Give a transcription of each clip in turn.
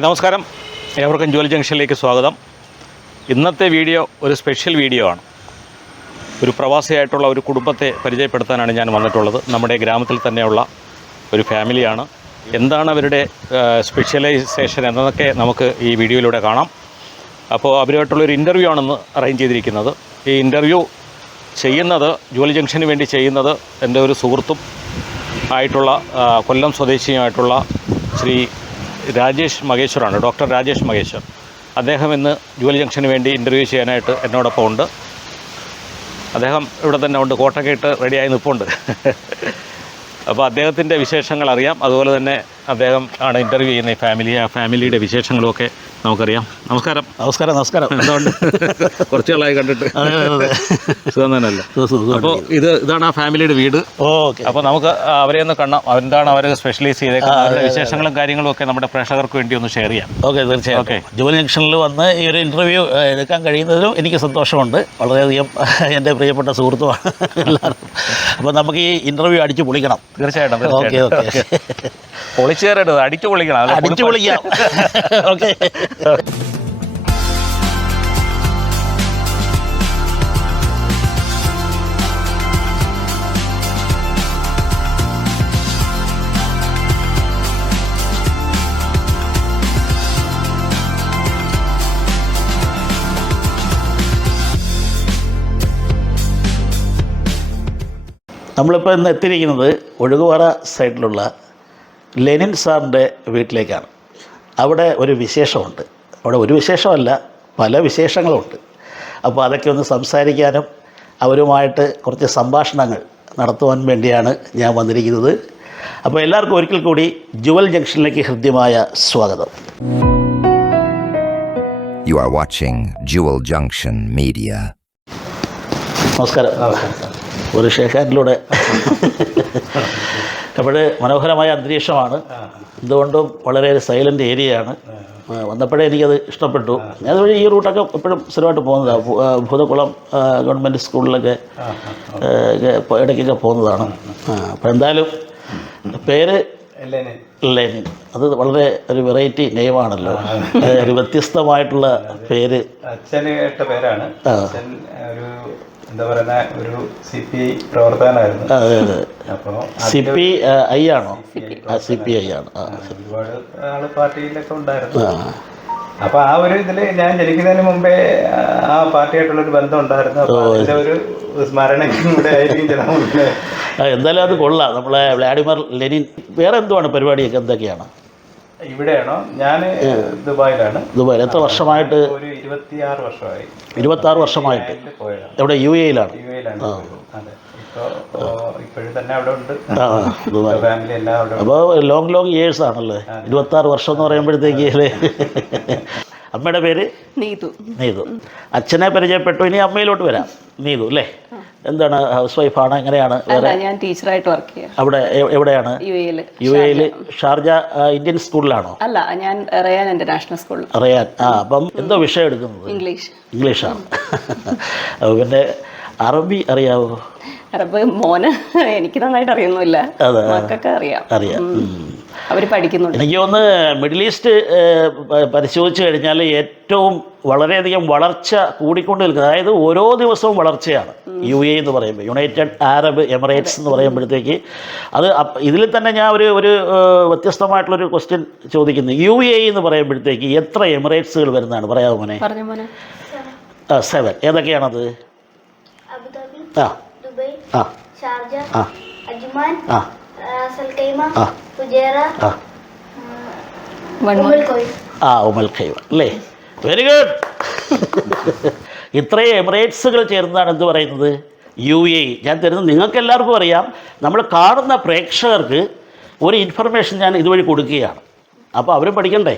നമസ്കാരം, ഏവർക്കും ജുവൽ ജംഗ്ഷനിലേക്ക് സ്വാഗതം. ഇന്നത്തെ വീഡിയോ ഒരു സ്പെഷ്യൽ വീഡിയോ ആണ്. ഒരു പ്രവാസിയായിട്ടുള്ള ഒരു കുടുംബത്തെ പരിചയപ്പെടുത്താനാണ് ഞാൻ വന്നിട്ടുള്ളത്. നമ്മുടെ ഗ്രാമത്തിൽ തന്നെയുള്ള ഒരു ഫാമിലിയാണ്. എന്താണ് അവരുടെ സ്പെഷ്യലൈസേഷൻ എന്നതൊക്കെ നമുക്ക് ഈ വീഡിയോയിലൂടെ കാണാം. അപ്പോൾ അവരുമായിട്ടുള്ളൊരു ഇൻ്റർവ്യൂ ആണെന്ന് അറേഞ്ച് ചെയ്തിരിക്കുന്നത്. ഈ ഇൻ്റർവ്യൂ ചെയ്യുന്നത് ജുവൽ ജംഗ്ഷന് വേണ്ടി ചെയ്യുന്നത് എൻ്റെ ഒരു സുഹൃത്തും ആയിട്ടുള്ള കൊല്ലം സ്വദേശിയുമായിട്ടുള്ള ശ്രീ രാജേഷ് മഹേശ്വറാണ്. ഡോക്ടർ രാജേഷ് മഹേശ്വർ. അദ്ദേഹം ഇന്ന് ജുവൽ ജംഗ്ഷന് വേണ്ടി ഇൻ്റർവ്യൂ ചെയ്യാനായിട്ട് എന്നോടൊപ്പം ഉണ്ട്. അദ്ദേഹം ഇവിടെ തന്നെ ഉണ്ട്, കോട്ടൊക്കെ ഇട്ട് റെഡിയായി നിൽപ്പുണ്ട്. അപ്പോൾ അദ്ദേഹത്തിൻ്റെ വിശേഷങ്ങൾ അറിയാം. അതുപോലെ തന്നെ അദ്ദേഹം ആണ് ഇൻ്റർവ്യൂ ചെയ്യുന്ന ഈ ആ ഫാമിലിയുടെ വിശേഷങ്ങളുമൊക്കെ നമുക്കറിയാം. നമസ്കാരം. നമസ്കാരം. എന്തുകൊണ്ട് കുറച്ച് നാളായി കണ്ടിട്ട്? സുഖം തന്നെയല്ലേ? അപ്പോൾ ഇതാണ് ആ ഫാമിലിയുടെ വീട്. ഓക്കെ. അപ്പോൾ നമുക്ക് അവരെ ഒന്ന് കാണാം. എന്താണ് അവർ സ്പെഷ്യലൈസ് ചെയ്തേക്കുന്നത്, അവരുടെ വിശേഷങ്ങളും കാര്യങ്ങളും ഒക്കെ നമ്മുടെ പ്രേക്ഷകർക്ക് വേണ്ടി ഒന്ന് ഷെയർ ചെയ്യാം. ഓക്കെ, തീർച്ചയായും. ഓക്കെ, ജുവൽ ജംഗ്ഷനിൽ വന്ന് ഈ ഒരു ഇൻ്റർവ്യൂ എടുക്കാൻ കഴിയുന്നതിലും എനിക്ക് സന്തോഷമുണ്ട്. വളരെയധികം എൻ്റെ പ്രിയപ്പെട്ട സുഹൃത്തുമാണ് എല്ലാവർക്കും. അപ്പോൾ നമുക്ക് ഈ ഇൻ്റർവ്യൂ അടിച്ചു പൊളിക്കണം. തീർച്ചയായിട്ടും. Okay okay. പൊളിച്ചു തരരുത്, അടിച്ചു പൊളിക്കണം. അടിച്ചു പൊളിക്കാം. ഓക്കെ. നമ്മളിപ്പോൾ ഇന്ന് എത്തിയിരിക്കുന്നത് ഒഴുകുപാറ സൈഡിലുള്ള ലെനിൻ സാറിൻ്റെ വീട്ടിലേക്കാണ്. അവിടെ ഒരു വിശേഷമുണ്ട്. അവിടെ ഒരു വിശേഷമല്ല, പല വിശേഷങ്ങളുണ്ട്. അപ്പോൾ അതൊക്കെ ഒന്ന് സംസാരിക്കാനും അവരുമായിട്ട് കുറച്ച് സംഭാഷണങ്ങൾ നടത്തുവാൻ വേണ്ടിയാണ് ഞാൻ വന്നിരിക്കുന്നത്. അപ്പോൾ എല്ലാവർക്കും ഒരിക്കൽ കൂടി ജുവൽ ജംഗ്ഷനിലേക്ക് ഹൃദ്യമായ സ്വാഗതം. You are watching Jewel Junction Media. നമസ്കാരം. ഒരു ഷേഖാനിലൂടെ. അപ്പോൾ മനോഹരമായ അന്തരീക്ഷമാണ്. എന്തുകൊണ്ടും വളരെ സൈലൻ്റ് ഏരിയയാണ്. വന്നപ്പോഴേ എനിക്കത് ഇഷ്ടപ്പെട്ടു. ഞാനതുവഴി ഈ റൂട്ടൊക്കെ എപ്പോഴും സ്ഥിരമായിട്ട് പോകുന്നതാണ്. ഭൂതക്കുളം ഗവൺമെൻറ് സ്കൂളിലൊക്കെ ഇടയ്ക്കൊക്കെ പോകുന്നതാണ്. അപ്പോൾ എന്തായാലും പേര് ലെനിൻ, അത് വളരെ ഒരു വെറൈറ്റി നെയിമാണല്ലോ. ഒരു വ്യത്യസ്തമായിട്ടുള്ള പേര്. അച്ഛന് ഇട്ട പേരാണ്. ഒരു എന്താ പറയുന്ന ഒരു CPI പ്രവർത്തകനായിരുന്നു. അതെ അതെ. അപ്പോൾ CPI ആണോ? CPI ആണ്. ഒരുപാട് ആള് പാർട്ടിയിലൊക്കെ ഉണ്ടായിരുന്നു. അപ്പൊ ആ ഒരു ഇതില് ഞാൻ ജനിക്കുന്നതിന് മുമ്പേ ആ പാർട്ടിയായിട്ടുള്ളൊരു ബന്ധം ഉണ്ടായിരുന്നു. അപ്പൊ അതിന്റെ ഒരു സ്മരണയ്ക്കും കൂടെ ആയിരിക്കും ചില. എന്തായാലും അത് കൊള്ളാം. നമ്മളെ വ്ളാഡിമിർ ലെനിൻ. വേറെ എന്തുവാണ് പരിപാടിയൊക്കെ, എന്തൊക്കെയാണ്? ഇവിടെയാണോ? ഞാൻ ദുബായിലാണ്. ദുബായിൽ എത്ര വർഷമായിട്ട്? ഒരു 26 വർഷമായി. 26 വർഷമായിട്ട്. എവിടെ? UAE-യിലാണ്. ഇപ്പോഴും തന്നെ അവിടെ ഉണ്ട്. ഫാമിലി എല്ലാം അവിടെ. അപ്പോൾ ലോങ് ഇയേഴ്സ് ആണല്ലേ. 26 വർഷം എന്ന് പറയുമ്പോഴത്തേക്ക്. അമ്മയുടെ പേര് നീതു. അച്ഛനെ പരിചയപ്പെട്ടു. ഇനി അമ്മയിലോട്ട് വരാം. നീതു അല്ലേ? എന്താണ്, ഹൗസ് വൈഫാണ്? എങ്ങനെയാണ്? ഞാൻ ടീച്ചറായിട്ട് വർക്ക് ചെയ്യാം. അവിടെ എവിടെയാണ്? UAE-ൽ ഷാർജ ഇന്ത്യൻ സ്കൂളിലാണോ? അല്ല, ഞാൻ റയാൻ ഇന്റർനാഷണൽ സ്കൂളിൽ. റയാൻ. അപ്പം എന്തോ വിഷയം എടുക്കുന്നത്? ഇംഗ്ലീഷാണ്. പിന്നെ അറബി അറിയാവോ? അറബ് മോന് എനിക്ക് നന്നായിട്ട് അറിയൊന്നുമില്ല, മക്കൾക്ക് അറിയാം. അവർ പഠിക്കുന്നുണ്ട്. എനിക്ക് തോന്നുന്നു മിഡിൽ ഈസ്റ്റ് പരിശോധിച്ച് കഴിഞ്ഞാൽ ഏറ്റവും വളരെയധികം വളർച്ച കൂടിക്കൊണ്ട് നിൽക്കുന്നത്, അതായത് ഓരോ ദിവസവും വളർച്ചയാണ്. UAE എന്ന് പറയുമ്പോൾ, യുണൈറ്റഡ് അറബ് എമിറേറ്റ്സ് എന്ന് പറയുമ്പോഴത്തേക്ക് അത് ഇതിൽ തന്നെ ഞാൻ ഒരു വ്യത്യസ്തമായിട്ടുള്ളൊരു ക്വസ്റ്റ്യൻ ചോദിക്കുന്നു. UAE എന്ന് പറയുമ്പോഴത്തേക്ക് എത്ര എമിറേറ്റ്സുകൾ വരുന്നതാണ്? പറയാമോ മോനെ? 7. ഏതൊക്കെയാണത്? Sharjah, Ajman, Ras al Khaimah, Fujairah, Umm al Khaimah അല്ലേ? Very good. ഇത്രയും എമിറേറ്റ്സുകൾ ചേർന്നതാണ് എന്ത് പറയുന്നത്? UAE. ഞാൻ തരുന്നത് നിങ്ങൾക്ക് എല്ലാവർക്കും അറിയാം. നമ്മൾ കാണുന്ന പ്രേക്ഷകർക്ക് ഒരു ഇൻഫർമേഷൻ ഞാൻ ഇതുവഴി കൊടുക്കുകയാണ്. അപ്പോൾ അവരും പഠിക്കണ്ടേ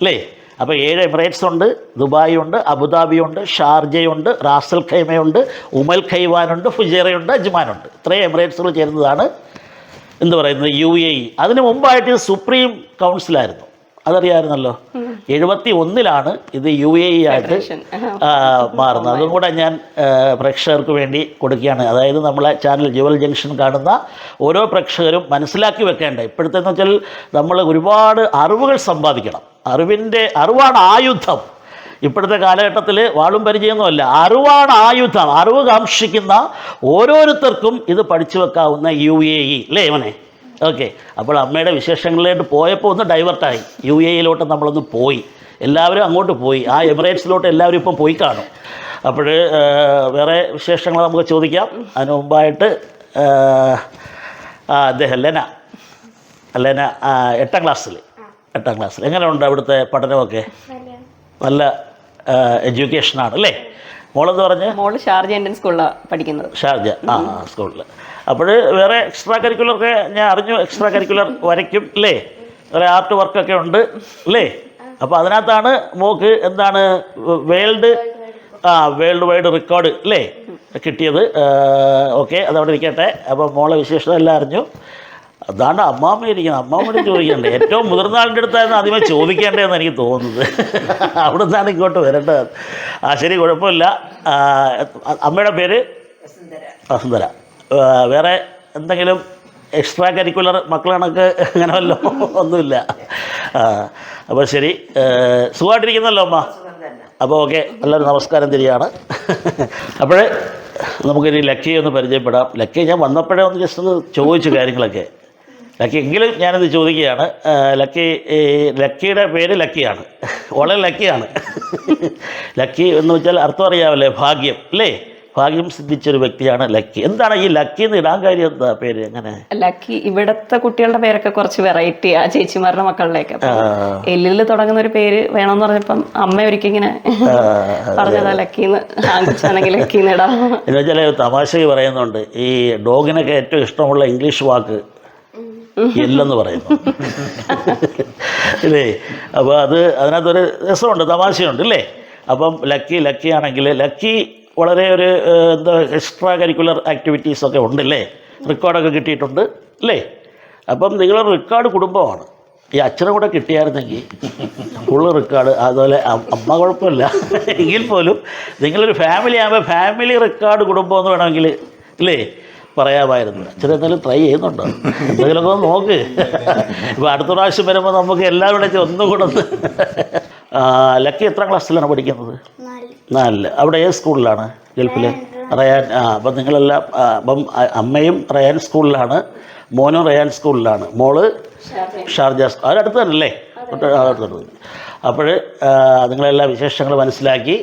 അല്ലേ? അപ്പോൾ 7 എമിറേറ്റ്സ് ഉണ്ട്. ദുബായ് ഉണ്ട്, അബുദാബിയുണ്ട്, ഷാർജയുണ്ട്, റാസൽ ഖൈമയുണ്ട്, ഉമൽ ഖൈവാനുണ്ട്, ഫുജൈറയുണ്ട്, അജ്മാനുണ്ട്. ഇത്രയും എമിറേറ്റ്സുകൾ ചേരുന്നതാണ് എന്ത് പറയുന്നത്? UAE. അതിന് മുമ്പായിട്ട് സുപ്രീം കൗൺസിലായിരുന്നു. അതറിയാമായിരുന്നല്ലോ. 71-ലാണ് ഇത് UAE ആയിട്ട് മാറുന്നത്. അതും കൂടെ ഞാൻ പ്രേക്ഷകർക്ക് വേണ്ടി കൊടുക്കുകയാണ്. അതായത് നമ്മളെ ചാനൽ ജുവൽ ജംഗ്ഷൻ കാണുന്ന ഓരോ പ്രേക്ഷകരും മനസ്സിലാക്കി വെക്കേണ്ട, ഇപ്പോഴത്തെ എന്ന് വെച്ചാൽ നമ്മൾ ഒരുപാട് അറിവുകൾ സമ്പാദിക്കണം. അറിവാണ് ആയുധം. ഇപ്പോഴത്തെ കാലഘട്ടത്തിൽ വാളും പരിചയമൊന്നുമല്ല, അറിവാണ് ആയുധം. അറിവ് കാക്ഷിക്കുന്ന ഓരോരുത്തർക്കും ഇത് പഠിച്ചു വെക്കാവുന്ന UAE അല്ലേ മോനെ? ഓക്കെ. അപ്പോൾ അമ്മയുടെ വിശേഷങ്ങളിലേക്ക് പോയപ്പോൾ ഒന്ന് ഡൈവേർട്ടായി. UAEയിലോട്ട് നമ്മളൊന്ന് പോയി, എല്ലാവരും അങ്ങോട്ട് പോയി. ആ എമിറേറ്റ്സിലോട്ട് എല്ലാവരും ഇപ്പം പോയി കാണും. അപ്പോൾ വേറെ വിശേഷങ്ങൾ നമുക്ക് ചോദിക്കാം. അതിന് മുമ്പായിട്ട് അദ്ദേഹം ലെന 8ാം ക്ലാസ്സിൽ എങ്ങനെയുണ്ട് അവിടുത്തെ പഠനമൊക്കെ? നല്ല എഡ്യൂക്കേഷനാണ് അല്ലേ? മോളെന്ന് പറഞ്ഞ്? മോള് ഷാർജ ഇന്ത്യൻ സ്കൂളിലാണ് പഠിക്കുന്നത്. ഷാർജ സ്കൂളിൽ. അപ്പോൾ വേറെ എക്സ്ട്രാ കരിക്കുലറൊക്കെ ഞാൻ അറിഞ്ഞു, എക്സ്ട്രാ കരിക്കുലർ വരയ്ക്കും അല്ലേ? വേറെ ആർട്ട് വർക്കൊക്കെ ഉണ്ട് അല്ലേ? അപ്പോൾ അതിനകത്താണ് മോക്ക് എന്താണ് വേൾഡ് വൈഡ് റെക്കോർഡ് അല്ലേ കിട്ടിയത്. ഓക്കെ, അതവിടെ ഇരിക്കട്ടെ. അപ്പോൾ മോളെ വിശേഷം എല്ലാം അറിഞ്ഞു. അതാണ് അമ്മാമ്മ ഇരിക്കുന്നത്. അമ്മാമ്മയോട് ചോദിക്കണ്ടേ? ഏറ്റവും മുതിർന്ന ആളിൻ്റെ അടുത്തായിരുന്നു ആദ്യമേ ചോദിക്കേണ്ടതെന്ന് എനിക്ക് തോന്നുന്നത്. അവിടെ നിന്നാണ് ഇങ്ങോട്ട് വരേണ്ടത്. ശരി, കുഴപ്പമില്ല. അമ്മയുടെ പേര് വസുന്ധര. വേറെ എന്തെങ്കിലും എക്സ്ട്രാ കരിക്കുലർ മക്കൾ കണക്ക് അങ്ങനെ വല്ലോ? ഒന്നുമില്ല. അപ്പോൾ ശരി, സുഖമായിട്ടിരിക്കുന്നല്ലോ അമ്മ? അപ്പോൾ ഓക്കെ, എല്ലാവരും നമസ്കാരം തിരിയാണ്. അപ്പോൾ നമുക്കിനി ലക്കിയെ ഒന്ന് പരിചയപ്പെടാം. ലക്കി ഞാൻ വന്നപ്പോഴേ ഒന്ന് ജസ്റ്റ് ഒന്ന് ചോദിച്ചു കാര്യങ്ങളൊക്കെ. ലക്കി എങ്കിലും ഞാനത് ചോദിക്കുകയാണ്. ലക്കിയുടെ പേര് ലക്കിയാണ്, വളരെ ലക്കിയാണ്. ലക്കി എന്ന് വെച്ചാൽ അർത്ഥം അറിയാമല്ലേ? ഭാഗ്യം അല്ലേ? ഭാഗ്യം സിദ്ധിച്ചൊരു വ്യക്തിയാണ് ലക്കി. എന്താണ് ഈ ലക്കി എന്ന് ഇടാൻ കാര്യം? എന്താ പേര് അങ്ങനെ? ലക്കി ഇവിടത്തെ കുട്ടികളുടെ പേരൊക്കെ കുറച്ച് വെറൈറ്റി ആ ചേച്ചിമാരുടെ മക്കളുടെയൊക്കെ. എല്ലിൽ തുടങ്ങുന്ന ഒരു പേര് വേണമെന്ന് പറഞ്ഞപ്പം അമ്മ ഒരിക്കൽ ഇങ്ങനെ പറഞ്ഞതാ ലക്കിന്ന്, ആൺകുച്ചാണെങ്കിൽ ലക്കിന്ന് ഇടാം എന്ന് വെച്ചാൽ തമാശക്ക് പറയുന്നുണ്ട്. ഈ ഡോഗിനൊക്കെ ഏറ്റവും ഇഷ്ടമുള്ള ഇംഗ്ലീഷ് വാക്ക് എല്ലെന്ന് പറയുന്നു അല്ലേ? അപ്പോൾ അതിനകത്തൊരു രസമുണ്ട്, തമാശയുണ്ട് അല്ലേ? അപ്പം ലക്കിയാണെങ്കിൽ ലക്കി വളരെ ഒരു എന്താ എക്സ്ട്രാ കരിക്കുലർ ആക്ടിവിറ്റീസൊക്കെ ഉണ്ടല്ലേ? റെക്കോർഡൊക്കെ കിട്ടിയിട്ടുണ്ട് അല്ലേ? അപ്പം നിങ്ങളൊരു റെക്കോർഡ് കുടുംബമാണ്. ഈ അച്ഛനും കൂടെ കിട്ടിയായിരുന്നെങ്കിൽ ഫുള്ള് റെക്കോർഡ്. അതുപോലെ അമ്മ കുഴപ്പമില്ല, എങ്കിൽ പോലും നിങ്ങളൊരു ഫാമിലി ആകുമ്പോൾ ഫാമിലി റെക്കോർഡ് കുടുംബം എന്ന് വേണമെങ്കിൽ അല്ലേ പറയാമായിരുന്നു. അച്ഛൻ എന്തായാലും ട്രൈ ചെയ്യുന്നുണ്ടോ? എന്തെങ്കിലുമൊക്കെ ഒന്ന് നോക്ക്. ഇപ്പോൾ അടുത്ത പ്രാവശ്യം വരുമ്പോൾ നമുക്ക് എല്ലാവരുടെ ഒന്നും കൂടെ ഒന്ന്. ലക്കി എത്രാം ക്ലാസ്സിലാണ് പഠിക്കുന്നത്? 4. അവിടെ ഏത് സ്കൂളിലാണ്? ഗൾഫിൽ റയാൻ. അപ്പം നിങ്ങളെല്ലാം അപ്പം അമ്മയും റയാൻ സ്കൂളിലാണ്, മോനും റയാൻ സ്കൂളിലാണ്, മോള് ഷാർജ. അവരടുത്ത് തന്നെ അല്ലേ? അപ്പോൾ നിങ്ങളെല്ലാ വിശേഷങ്ങൾ മനസ്സിലാക്കി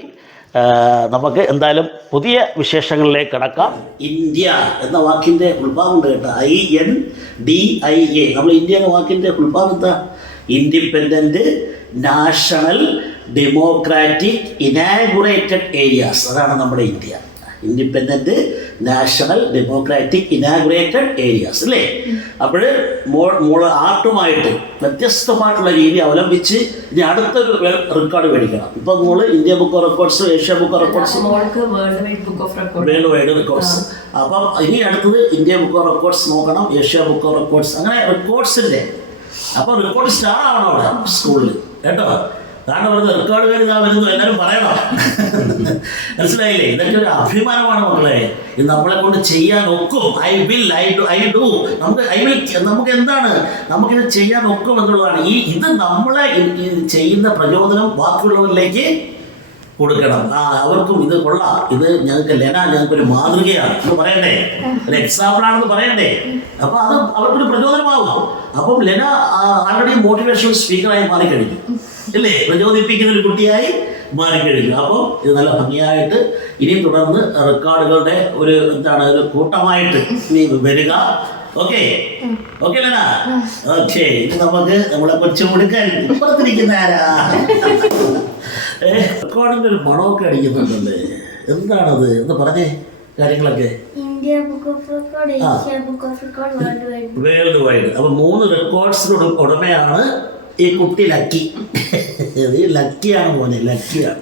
നമുക്ക് എന്തായാലും പുതിയ വിശേഷങ്ങളിലേക്ക് കടക്കാം. ഇന്ത്യ എന്ന വാക്കിൻ്റെ ഉൾഭാവമുണ്ട് കേട്ടോ, INDIA. നമ്മൾ ഇന്ത്യ എന്ന വാക്കിൻ്റെ ഉൾഭാവം എന്താ? Independent national democratic inaugurated areas. അതാണ് നമ്മുടെ India. Independent national democratic inaugurated areas അല്ലേ? അപ്പോൾ മോൾ ആർട്ടുമായിട്ട് വ്യത്യസ്തമായിട്ടുള്ള രീതി അവലംബിച്ച് ഇനി അടുത്തൊരു റെക്കോർഡ് മേടിക്കണം. ഇപ്പം മോള് India book of records, Asia book of records, world wide records. അപ്പം ഇനി അടുത്തത് ഇന്ത്യ ബുക്ക് ഓഫ് റെക്കോർഡ്സ് നോക്കണം, ഏഷ്യ ബുക്ക് ഓഫ് റെക്കോർഡ്സ്, അങ്ങനെ റെക്കോർഡ്സിൻ്റെ. അപ്പോൾ റെക്കോർഡ് സ്റ്റാർ ആവണം അവിടെ സ്കൂളിൽ കേട്ടോ. കാരണം അവിടുത്തെ റെക്കോർഡ് കഴിഞ്ഞാൽ വരുന്നു എല്ലാവരും പറയണം. മനസ്സിലായില്ലേ? ഇതൊക്കെ ഒരു അഭിമാനമാണ് മക്കളെ. ഇത് നമ്മളെ കൊണ്ട് ചെയ്യാൻ ഒക്കും. നമുക്ക് എന്താണ്, നമുക്കിത് ചെയ്യാൻ ഒക്കും എന്നുള്ളതാണ്. ഇത് നമ്മളെ ചെയ്യുന്ന പ്രചോദനം ബാക്കിയുള്ളവരിലേക്ക് കൊടുക്കണം. അവർക്കും ഇത് കൊള്ളാം, ഇത് ഞങ്ങൾക്കൊരു മാതൃകയാണ് എന്ന് പറയണ്ടേ, ഒരു എക്സാമ്പിളാണെന്ന് പറയണ്ടേ. അപ്പോൾ അത് അവർക്കൊരു പ്രചോദനമാകും. അപ്പം ലെന ആൾറെഡി മോട്ടിവേഷണൽ സ്പീക്കറായി മാറിക്കഴിഞ്ഞു അല്ലേ? പ്രചോദിപ്പിക്കുന്ന ഒരു കുട്ടിയായി മാറിക്കഴിഞ്ഞു. അപ്പം ഇത് നല്ല ഭംഗിയായിട്ട് ഇനിയും തുടർന്ന് റെക്കോർഡുകളുടെ ഒരു കൂട്ടമായിട്ട് ഇനി വരിക. ഓക്കെ ലെന? ഓക്കെ. ഇത് നമുക്ക് നമ്മളെ കൊച്ചുമുടുക്കൻ പുറത്തിരിക്കുന്ന ആരാ? റെക്കോർഡിൻ്റെ ഒരു മണമൊക്കെ അടിക്കുന്നുണ്ടല്ലേ? എന്താണത് എന്ന് പറഞ്ഞേ കാര്യങ്ങളൊക്കെ. India book of record, Asia book of record, world wide. അപ്പം 3 റെക്കോർഡ്സിന് ഉടമയാണ് ഈ കുട്ടി ലക്കി. ലക്കിയാണ് മോനെ, ലക്കിയാണ്.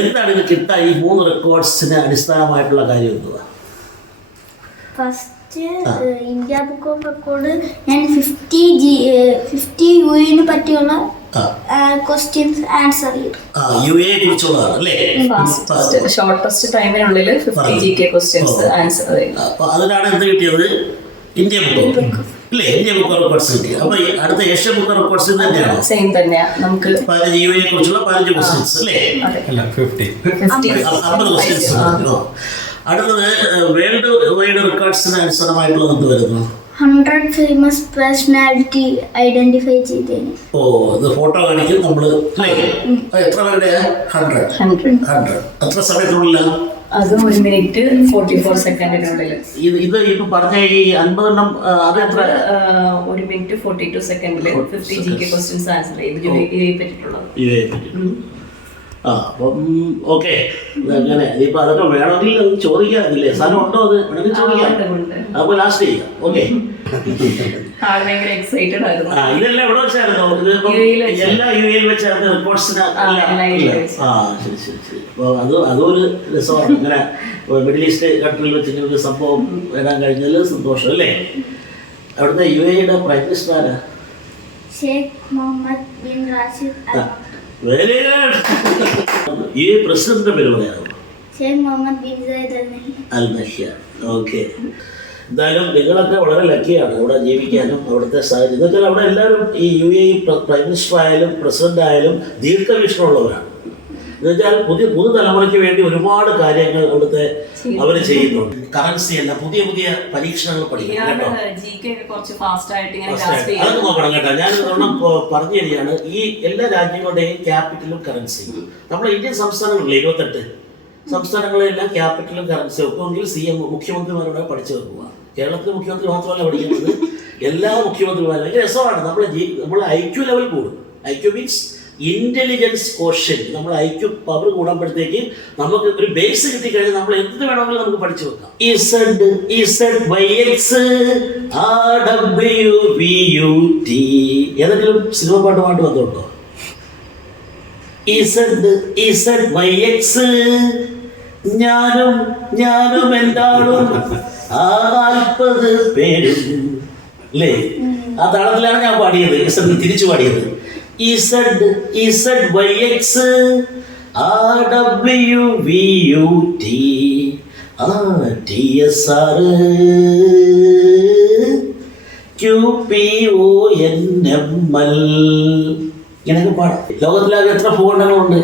എന്താണ് ഇത് കിട്ടാൻ ഈ 3 റെക്കോർഡ്സിന് അടിസ്ഥാനമായിട്ടുള്ള കാര്യം എന്തുവാ? First India book of record ഞാൻ 50 UAE പറ്റിയുള്ള ക്വസ്റ്റ്യൻസ് ആൻസർ ചെയ്തു. UAE കുറിച്ചുള്ളതാണ് അല്ലേ? ഷോർട്ടസ്റ്റ് ടൈമിനുള്ളിൽ 50 GK ക്വസ്റ്റ്യൻസ് ആൻസർ ചെയ്തു. അപ്പോൾ അതിനാണ് എന്ത് കിട്ടിയത്? India book. അല്ലേ? ഇന്ത്യ ബുക്ക് ഓഫ് റെക്കോർഡ്സ് കിട്ടി. അപ്പോൾ ഈ അടുത്ത ഏഷ്യൻ ബുക്ക് ഓഫ് റെക്കോർഡ്സ് തന്നെയാണോ? സെയിം തന്നെയാ. നമുക്ക് 15 UAE കുറിച്ചുള്ള 15 ക്വസ്റ്റ്യൻസ് അല്ലേ? 50. 50 ക്വസ്റ്റ്യൻസ്. അടുത്തത് വേൾഡ് വൈഡ് റെക്കോർഡ്സിന് അനുസൃതമായിട്ടുള്ളത് എന്ത് വരുന്നു? 100 famous personality identify ചെയ്തേനെ. ഓ, ഇത് ഫോട്ടോ കാണിക്കും നമ്മൾ. എത്ര പേരുടെ? 100. എത്ര സമയത്തിനുള്ളിലാണ്? അത് 1 മിനിറ്റ് 44 സെക്കൻഡിനുള്ളിൽ. ഇത് ഇപ്പൊ പറഞ്ഞ ഈ 50 എണ്ണം അത് എത്ര? 1 മിനിറ്റ് 42 സെക്കൻഡിൽ 50 GK ക്വസ്റ്റ്യൻസ് ആൻസർ ചെയ്ത് ഇവയെ പറ്റിയിട്ടുള്ളത്. ആ, അപ്പം ഓക്കെ. അങ്ങനെ ഇനിയിപ്പോൾ അതൊക്കെ വേണമെങ്കിൽ അത് ചോദിക്കാറില്ലേ? സാധനം ഉണ്ടോ? അത് വേണമെങ്കിൽ ചോദിക്കാം. അപ്പോൾ ലാസ്റ്റ് ചെയ്യാം. ഓക്കെ. ഭയങ്കര എക്സൈറ്റഡ് ആയിരുന്നു. ഇതെല്ലാം എവിടെ വെച്ചായിരുന്നു? ഇതിപ്പം എല്ലാ UAE വെച്ചായിരുന്നു റിപ്പോർട്ട്സിന്. ശരി. അപ്പോൾ അതൊരു രസമാണ്. ഇങ്ങനെ മിഡിൽ ഈസ്റ്റ് കൺട്രിയിൽ വെച്ച് ഇങ്ങനെ ഒരു സംഭവം വരാൻ കഴിഞ്ഞാൽ സന്തോഷം അല്ലേ? അവിടുത്തെ UAE പ്രൈം മിനിസ്റ്റർ ആരാ? Sheikh Mohammed bin Rashid very good. ഈ പ്രസിഡന്റിന്റെ പേര് പറയാമോ? Sheikh Mohammed bin Zayed al Nahyan. Okay. എന്തായാലും നിങ്ങളൊക്കെ വളരെ ലക്കിയാണ് ഇവിടെ ജീവിക്കാനും അവിടുത്തെ സാഹചര്യം. എന്ന് വെച്ചാൽ അവിടെ എല്ലാവരും ഈ UAE പ്രൈം മിനിസ്റ്റർ ആയാലും പ്രസിഡന്റ് ആയാലും ദീർഘവീക്ഷണമുള്ളവരാണ്. എന്ന് വെച്ചാൽ പുതുതലമുറയ്ക്ക് വേണ്ടി ഒരുപാട് കാര്യങ്ങൾ അവിടുത്തെ അവർ ചെയ്യുന്നുണ്ട്. കറൻസി അല്ല, പുതിയ പരീക്ഷണങ്ങൾ പഠിക്കണം കേട്ടോ. അതൊക്കെ നോക്കണം കേട്ടോ. ഞാൻ പറഞ്ഞു തരികയാണ്. ഈ എല്ലാ രാജ്യങ്ങളുടെയും ക്യാപിറ്റലും കറൻസി. നമ്മുടെ ഇന്ത്യൻ സംസ്ഥാനങ്ങളിലെ 28 സംസ്ഥാനങ്ങളിലെല്ലാം ക്യാപിറ്റലും കറൻസി ഒക്കെങ്കിൽ CM മുഖ്യമന്ത്രിമാരോട് പഠിച്ചു വെക്കുക. കേരളത്തിലെ മുഖ്യമന്ത്രി മാത്രമല്ല പഠിക്കുന്നത്, എല്ലാ മുഖ്യമന്ത്രിമാരും. ഭയങ്കര രസമാണ്. നമ്മൾ IQ ലെവൽ കൂടും. IQ means intelligence question. നമ്മൾ IQ പവർ കൂടുമ്പോഴത്തേക്ക് നമുക്ക് ഒരു ബേസ് കിട്ടിക്കഴിഞ്ഞാൽ നമ്മൾ എന്ത് വേണമെങ്കിലും നമുക്ക് പഠിച്ചു വെക്കാം. ഏതെങ്കിലും സിനിമ പാട്ടുമായിട്ട് ബന്ധമുണ്ടോ? ഞാനും എന്താളും 40 പേരും അല്ലേ? ആ താളത്തിലാണ് ഞാൻ പാടിയത്. തിരിച്ചു പാടിയത്. ZYX RWVUT TSR QPONML ഇങ്ങനെയൊക്കെ പാടാം. ലോകത്തിലാകെ എത്ര ഭൂഖണ്ഡങ്ങളുണ്ട്?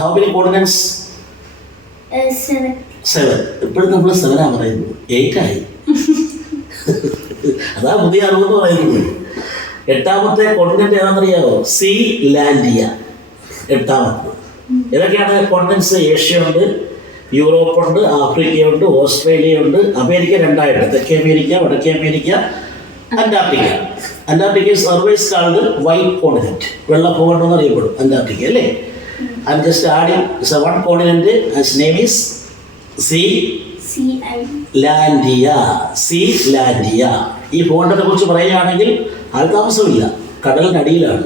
How many continents? 7. ഇപ്പോഴും നമ്മൾ 7 പറയുന്നത്. 8 ആയി. അതാ പുതിയ അറിവെന്ന് പറയുന്നത്. 8ാമത്തെ കോണ്ടിനെന്റ് ഏതാണെന്നറിയാമോ? സീലാൻഡിയ. 8ാമത്. ഏതൊക്കെയാണ് കോണ്ടിനെന്റ്സ്? ഏഷ്യ ഉണ്ട്, യൂറോപ്പ് ഉണ്ട്, ആഫ്രിക്ക ഉണ്ട്, ഓസ്ട്രേലിയ ഉണ്ട്, അമേരിക്ക 2ആയിട്ട്. തെക്കേ അമേരിക്ക, വടക്കേ America, Antarctica. Antarctica is always called white continent. വെള്ള ഭൂഖണ്ഡം എന്ന് അറിയപ്പെടും അന്റാർട്ടിക്ക അല്ലേ? I'm just adding one continent. Its name is Sealandia. ഈ ഭൂഖണ്ഡത്തെ കുറിച്ച് പറയുകയാണെങ്കിൽ ആൾതാമസമില്ല. കടലിനടിയിലാണ്.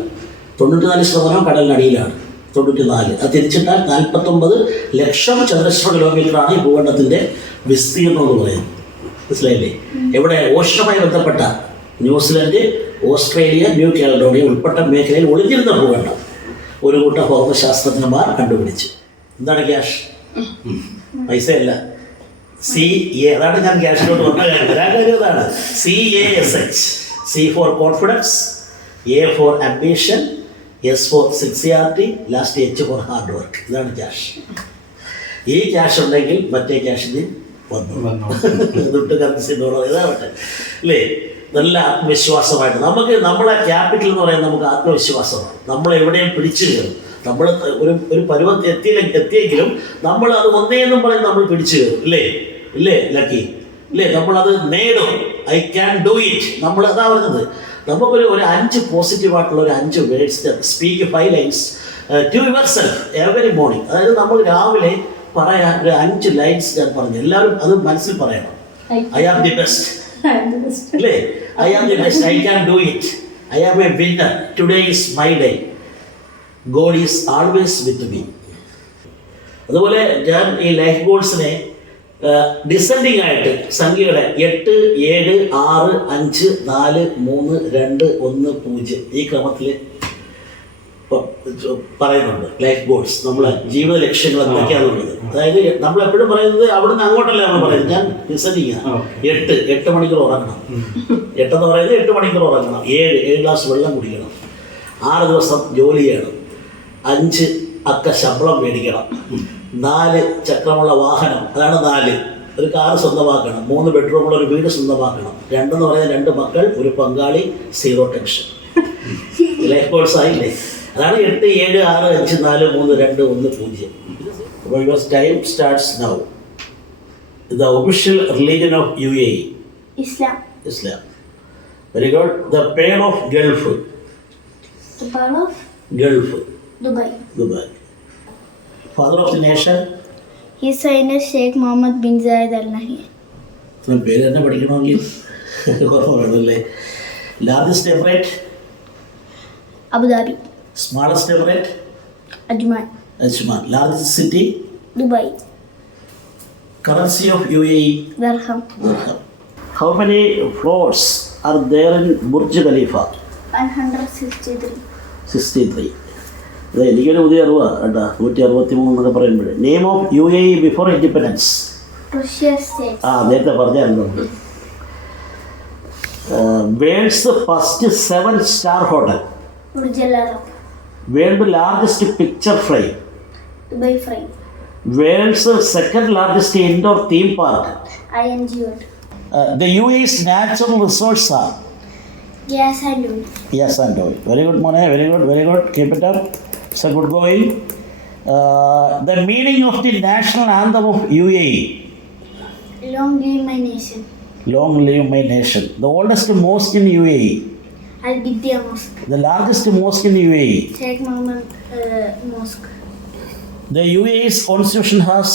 94% കടലിനടിയിലാണ്. 94. അത് തിരിച്ചിട്ടാൽ 49 ലക്ഷം ചതുരശ്ര കിലോമീറ്ററാണ് ഈ ഭൂഖണ്ഡത്തിൻ്റെ വിസ്തീർണം എന്ന് പറയുന്നത്. മനസ്സിലായില്ലേ? എവിടെ? ഓഷനുമായി ബന്ധപ്പെട്ട ന്യൂസിലൻഡ്, ഓസ്ട്രേലിയ, ന്യൂ കാലഡോണിയ ഉൾപ്പെട്ട മേഖലയിൽ ഒളിഞ്ഞിരുന്ന ഭൂഖണ്ഡം ഒരു കൂട്ടം ഭൗമശാസ്ത്രജ്ഞന്മാർ കണ്ടുപിടിച്ചു. എന്താണ് ക്യാഷ്? പൈസയല്ല. അതാണ് ഞാൻ ക്യാഷിലോട്ട് വന്ന കാര്യം. അതാണ് CASH. C for confidence, A for ambition, S for sincerity, last H for hard work. ഇതാണ് ക്യാഷ്. ഈ ക്യാഷ് ഉണ്ടെങ്കിൽ മറ്റേ ക്യാഷിന് വന്നു തൊട്ട് കറൻസി ഇതാവട്ടെ അല്ലേ? നല്ല ആത്മവിശ്വാസമായിട്ട് നമ്മളെ ക്യാപിറ്റൽ എന്ന് പറയുന്നത് നമുക്ക് ആത്മവിശ്വാസമാണ്. നമ്മളെവിടെയും പിടിച്ചു കയറും. നമ്മൾ ഒരു പരുവത്തിൽ എത്തിയെങ്കിലും നമ്മൾ അത് ഒന്നേന്നും പറഞ്ഞ് നമ്മൾ പിടിച്ചു കയറും. ഇല്ലേ ലക്കി? ഇല്ലേ? നമ്മളത് നേടും. I can do it. നമ്മൾ അതാ പറയുന്നത്. നമുക്കൊരു 5 പോസിറ്റീവായിട്ടുള്ള ഒരു 5 words speak 5 lines to yourself every morning. അതായത് നമ്മൾ രാവിലെ പറയാൻ ഒരു 5 ലൈൻസ് ഞാൻ പറഞ്ഞു. എല്ലാവരും അത് മനസ്സിൽ പറയണം. ഐ ആം ദി ബെസ്റ്റ് അല്ലേ? I am the best. I can do it. I am a winner. Today is my day. God is always with me. അതുപോലെ ഞാൻ ഈ ലൈഫ് ഗോൾസിനെ ഡിസെൻഡിങ് ആയിട്ട് സംഖ്യകളെ 8, 7, 6, 5, 4, 3, 2, 1, 0 ഈ ക്രമത്തിൽ പറയുന്നുണ്ട് ലൈഫ് ഗോൾസ്, നമ്മളെ ജീവിത ലക്ഷ്യങ്ങൾ എന്തൊക്കെയാണെന്നുള്ളത്. അതായത് നമ്മളെപ്പോഴും പറയുന്നത് അവിടുന്ന് അങ്ങോട്ടല്ലേ നമ്മൾ പറയുന്നത്. ഞാൻ ലിസണിങ് 8 മണിക്കൂർ ഉറങ്ങണം. 8 എന്ന് പറയുന്നത് 8 മണിക്കൂർ ഉറങ്ങണം. 7 ഗ്ലാസ് വെള്ളം കുടിക്കണം. 6 ദിവസം ജോലി ചെയ്യണം. 5 അക്ക ശമ്പളം മേടിക്കണം. 4 ചക്രമുള്ള വാഹനം, അതാണ് 4. ഒരു കാറ് സ്വന്തമാക്കണം. 3 ബെഡ്റൂമുള്ള ഒരു വീട് സ്വന്തമാക്കണം. 2 എന്ന് പറയുന്നത് 2 മക്കൾ, ഒരു പങ്കാളി, 0 ടെൻഷൻ. ലൈഫ് ഗോൾസ് ആയില്ലേ? അതാണ് 8, 7, 6, 5, 4, 3, 2, 1, 0. അപ്പോൾ your time starts now. The official religion of UAE. Islam. Islam. Very good. The pair of Gulf. The Pearl of Gulf. Dubai. Dubai. Father of the nation. His Highness Sheikh Mohammed bin Zayed Al Nahyan. പേര് തന്നെ പഠിക്കണമെങ്കിൽ കുറവ് വേണമല്ലേ? Largest emirate. Abu Dhabi. Smallest emirate. Ajman. Ajman. Largest city. Dubai. Currency of UAE. Dirham. Dirham. How many floors are there in Burj Khalifa? 163. 63. ഇത് എനിക്കൊരു പുതിയ അറിവാണ് കേട്ടോ. 163 എന്നൊക്കെ പറയുമ്പോൾ. Name of UAE before independence. Russia State. നേരത്തെ പറഞ്ഞായിരുന്നു. World's first 7-star hotel. Burj Al Arab. World largest picture frame. Dubai Frame. World's second largest indoor theme park. ING World. The UAE's natural resources are. Gas and oil. Yes and oil. Very good, Mone. Very good. Very good. Keep it up. So good going. The meaning of the national anthem of UAE. Long live my nation. Long live my nation. The oldest mosque in UAE. Al Bidya Mosque. The largest mosque in UAE. Sheikh Mohammed Mosque. The UAE's constitution has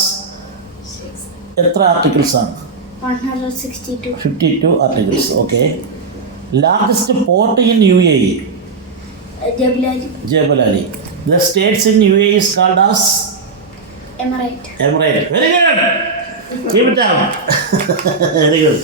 എത്ര articles ആണ്? 162. 52 articles. Okay. Largest port in UAE. Jebel Ali. Jebel Ali. The states in UAE is called as Emirate. Emirate. Very good. Keep it down. Very good.